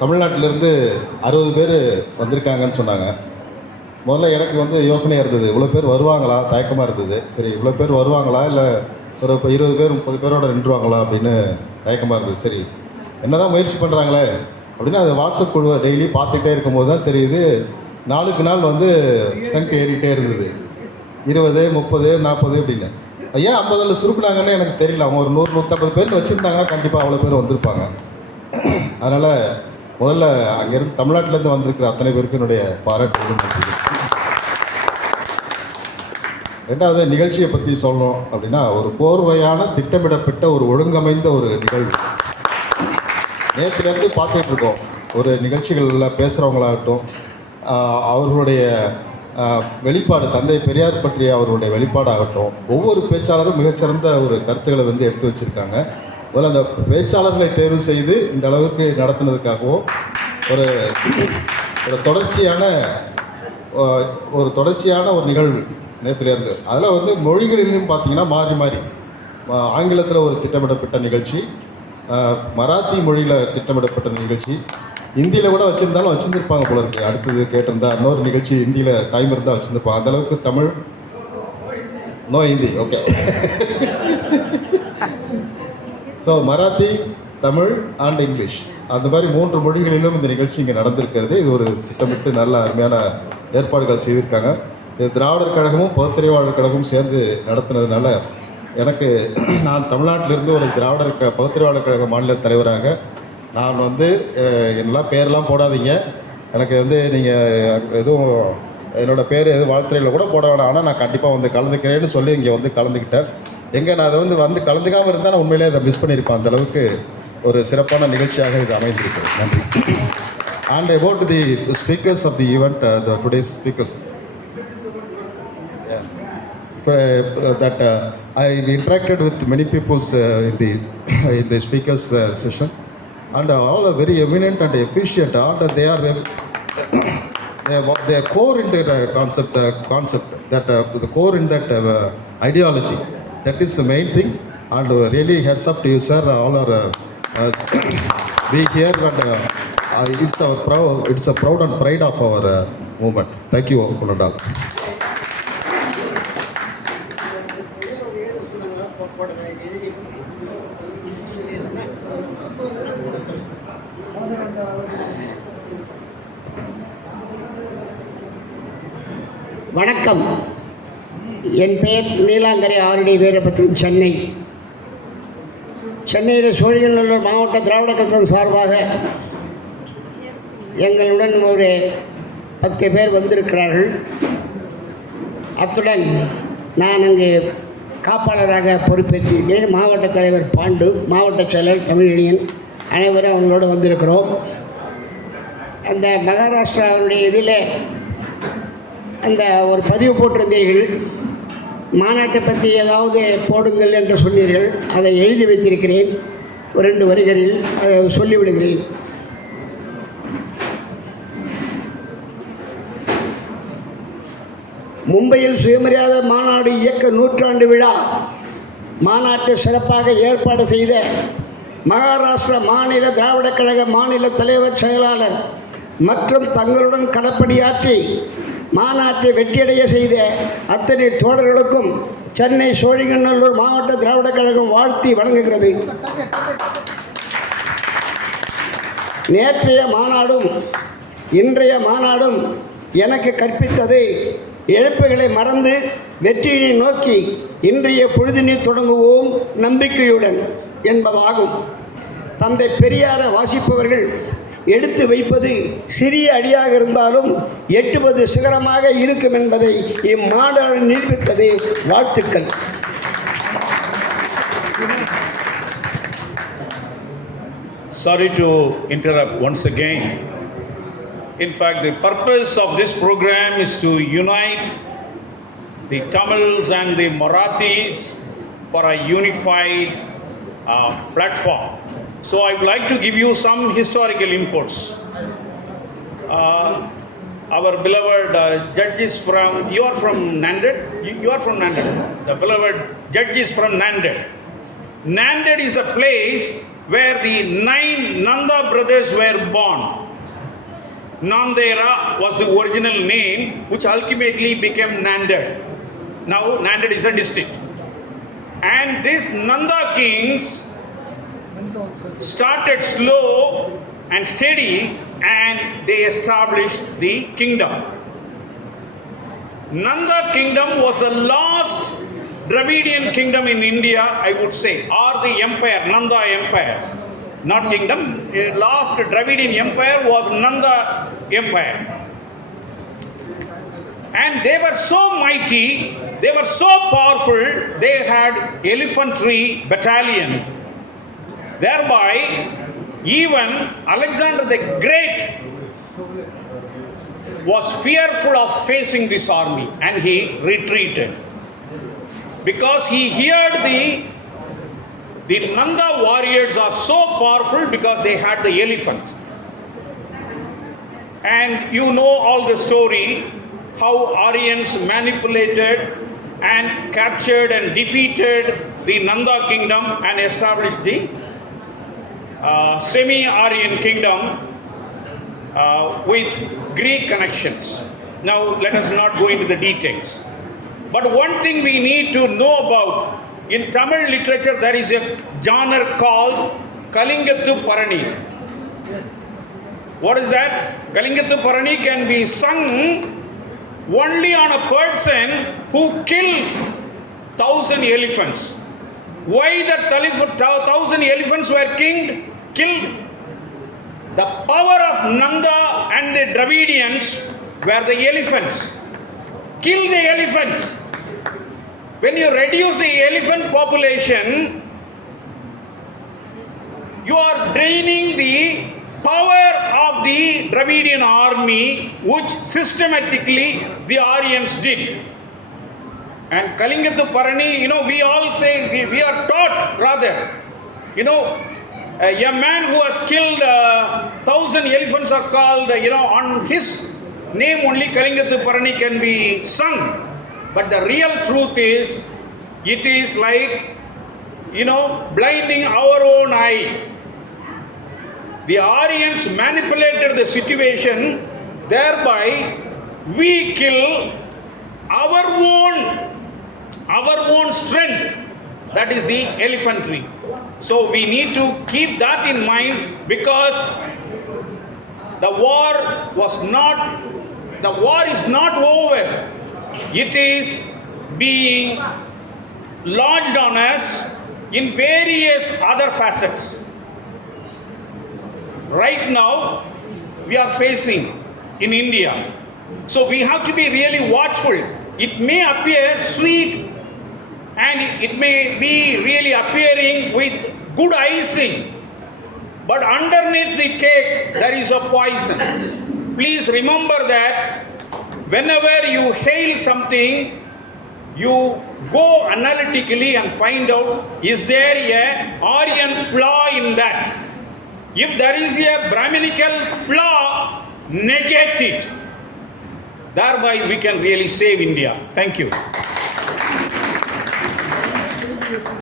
தமிழ்நாட்டிலேருந்து அறுபது பேர் வந்திருக்காங்கன்னு சொன்னாங்க. முதல்ல எனக்கு வந்து யோசனையாக இருந்தது இவ்வளோ பேர் வருவாங்களா? தயக்கமாக இருந்தது. சரி இவ்வளோ பேர் வருவாங்களா? இல்லை ஒரு இப்போ இருபது பேர் முப்பது பேரோட நின்றுவாங்களா? அப்படின்னு தயக்கமாக இருந்தது. சரி என்ன தான் முயற்சி பண்ணுறாங்களே அப்படின்னு அது வாட்ஸ்அப் குழுவை டெய்லி பார்த்துக்கிட்டே இருக்கும்போது தான் தெரியுது நாளுக்கு நாள் வந்து ஸ்ட்ரென்த் ஏறிக்கிட்டே இருந்தது. இருபது முப்பது நாற்பது அப்படின்னு. ஏன் ஐம்பதில் சுருக்குனாங்கன்னு எனக்கு தெரியல. அவங்க ஒரு நூறு நூற்றம்பது பேர் வச்சுருந்தாங்கன்னா கண்டிப்பாக அவ்வளோ பேர் வந்திருப்பாங்க. அதனால் முதல்ல அங்கேருந்து தமிழ்நாட்டிலேருந்து வந்திருக்கிற அத்தனை பேருக்கு என்னுடைய பாராட்டு ரெண்டாவது நிகழ்ச்சியை பற்றி சொல்லணும் அப்படின்னா ஒரு போர்வையான திட்டமிடப்பட்ட ஒரு ஒழுங்கமைந்த ஒரு நிகழ்வு. நேற்றுலேருந்து பார்த்துட்டு இருக்கோம். ஒரு நிகழ்ச்சிகளில் பேசுகிறவங்களாகட்டும் அவர்களுடைய வெளிப்பாடு தந்தை பெரியார் பற்றிய அவர்களுடைய வெளிப்பாடாகட்டும் ஒவ்வொரு பேச்சாளரும் மிகச்சிறந்த ஒரு கருத்துக்களை வந்து எடுத்து வச்சுருக்காங்க. முதல்ல அந்த பேச்சாளர்களை தேர்வு செய்து இந்த அளவுக்கு நடத்தினதுக்காகவும் ஒரு ஒரு தொடர்ச்சியான ஒரு தொடர்ச்சியான ஒரு நிகழ்வு நேற்றுலேருந்து அதில் வந்து மொழிகளிலும் பார்த்தீங்கன்னா மாறி மாறி ஆங்கிலத்தில் ஒரு திட்டமிடப்பட்ட நிகழ்ச்சி மராத்தி மொழியில் திட்டமிடப்பட்ட நிகழ்ச்சி ஹிந்தியில் கூட வச்சுருந்தாலும் வச்சுருந்துருப்பாங்க போல இருக்குது அடுத்தது கேட்டிருந்தா இன்னொரு நிகழ்ச்சி ஹிந்தியில் டைம் இருந்தால் வச்சுருந்துருப்பாங்க. அந்தளவுக்கு Tamil no Hindi okay so Marathi Tamil and English அந்த மாதிரி மூன்று மொழிகளிலும் இந்த நிகழ்ச்சி இங்கே நடந்திருக்கிறது. இது ஒரு திட்டமிட்டு நல்ல அருமையான ஏற்பாடுகள் செய்திருக்காங்க. இது திராவிடர் கழகமும் பகுத்தறிவாளர் கழகமும் சேர்ந்து நடத்தினதுனால எனக்கு நான் தமிழ்நாட்டிலிருந்து ஒரு திராவிடர் க பகுத்தறிவாளர் கழக மாநில தலைவராக நான் வந்து என்னெல்லாம் எல்லாம் பேரெல்லாம் போடாதீங்க. எனக்கு வந்து நீங்கள் எதுவும் என்னோடய பேர் எதுவும் வாழ்த்துறையில் கூட போட வேணாம். ஆனால் நான் கண்டிப்பாக வந்து கலந்துக்கிறேன்னு சொல்லி இங்கே வந்து கலந்துக்கிட்டேன். எங்கே நான் அதை வந்து வந்து கலந்துக்காமல் இருந்தால் நான் உண்மையிலே அதை மிஸ் பண்ணியிருப்பேன். அந்தளவுக்கு ஒரு சிறப்பான நிகழ்ச்சியாக இது அமைந்திருக்கிறது. நன்றி. And about the speakers of the event the today speakers that I interacted with many peoples in the in the speakers session and all a very eminent and efficient and they are they are core in concept uh, concept, uh, concept that uh, the core. That is the main thing. And uh, really heads up to you, sir. All are uh, uh, be here and. Uh, uh, it's our proud, it's a proud and pride of our uh, movement. Thank you, Kunandal. வணக்கம் என் பெயர் நீலாங்கரை ஆரடி வீரபத்திரன் சென்னை. சென்னையில் சோழிங்கநல்லூர் மாவட்ட திராவிட கழகம் சார்பாக எங்களுடன் ஒரு பத்து பேர் வந்திருக்கிறார்கள். அத்துடன் நான் அங்கு காப்பாளராக பொறுப்பேற்றிருக்கிறேன். மாவட்ட தலைவர் பாண்டு மாவட்ட செயலர் தமிழனியன் அனைவரும் அவங்களோடு வந்திருக்கிறோம். அந்த மகாராஷ்டிராவுடைய இதில் அந்த ஒரு பதிவு போட்டிருந்தீர்கள். மாநாட்டை பற்றி ஏதாவது போடுங்கள் என்று சொன்னீர்கள் அதை எழுதி வைத்திருக்கிறேன். ஒரு ரெண்டு வரிகளில் அதை சொல்லிவிடுகிறேன். மும்பையில் சுயமரியாதை மாநாடு இயக்க நூற்றாண்டு விழா மாநாட்டை சிறப்பாக ஏற்பாடு செய்த மகாராஷ்டிர மாநில திராவிடக் கழக மாநில தலைவர் செயலாளர் மற்றும் தங்களுடன் கடப்பணியாற்றி மாநாட்டை வெற்றியடைய செய்த அத்தனை தோழர்களுக்கும் சென்னை சோழிங்கநல்லூர் மாவட்ட திராவிடக் கழகம் வாழ்த்தி வழங்குகிறது. நேற்றைய மாநாடும் இன்றைய மாநாடும் எனக்கு கற்பித்தது இழப்புகளை மறந்து வெற்றியினை நோக்கி இன்றைய பொழுதினை தொடங்குவோம் நம்பிக்கையுடன் என்பதாகும். தந்தை பெரியாரை வாசிப்பவர்கள் எடுத்து வைப்பது சிறிய அடியாக இருந்தாலும் எட்டுவது சிகரமாக இருக்கும் என்பதை இம்மாநாடு நிரூபித்தது வாழ்த்துக்கள் Sorry to interrupt once again. In fact, the purpose of this program is to unite the Tamils and the Marathis for a unified uh, platform. So, I would like to give you some historical inputs. Uh, our beloved uh, judges from, you are from Nanded? You, you are from Nanded. The beloved judges from Nanded. Nanded is the place where the nine Nanda brothers were born. Nandera was the original name, which ultimately became Nanded. Now, Nanded is a district. And these Nanda kings started slow and steady and they established the kingdom. Nanda kingdom was the last Dravidian kingdom in India, I would say, or the empire, Nanda empire. Not kingdom, eh, last Dravidian empire was Nanda empire. And they were so mighty, they were so powerful, they had elephantry battalion. Thereby, even Alexander the Great was fearful of facing this army and he retreated. Because he heard the the Nanda warriors are so powerful because they had the elephant. And you know all the story how Aryans manipulated and captured and defeated the Nanda kingdom and established the uh, semi Aryan kingdom uh, with Greek connections. Now, let us not go into the details. But one thing we need to know about in Tamil literature, there is a genre called Kalingathu Parani. What is that? Kalingathu Parani can be sung only on a person who kills thousand elephants. Why the thousand elephants were killed? Killed. The power of Nanda and the Dravidians were the elephants. Kill the elephants. When you reduce the elephant population, you are draining the power of the Dravidian army, which systematically the Aryans did. And Kalingathu Parani, you know, we all say, we, we are taught rather, you know, a man who has killed uh, thousand elephants are called, you know, on his name only Kalingathu Parani can be sung. But the real truth is, it is like, you know, blinding our own eye. The Aryans manipulated the situation, thereby we kill our own, our own strength. That is the elephantry. So we need to keep that in mind because the war was not, the war is not over. It is being lodged on us in various other facets. Right now, we are facing in India. So we have to be really watchful. It may appear sweet and it may be really appearing with good icing, but underneath the cake, there is a poison. Please remember that whenever you hail something, you go analytically and find out is there a Aryan flaw in that? If there is a Brahminical flaw, negate it. Thereby we can really save India. Thank you.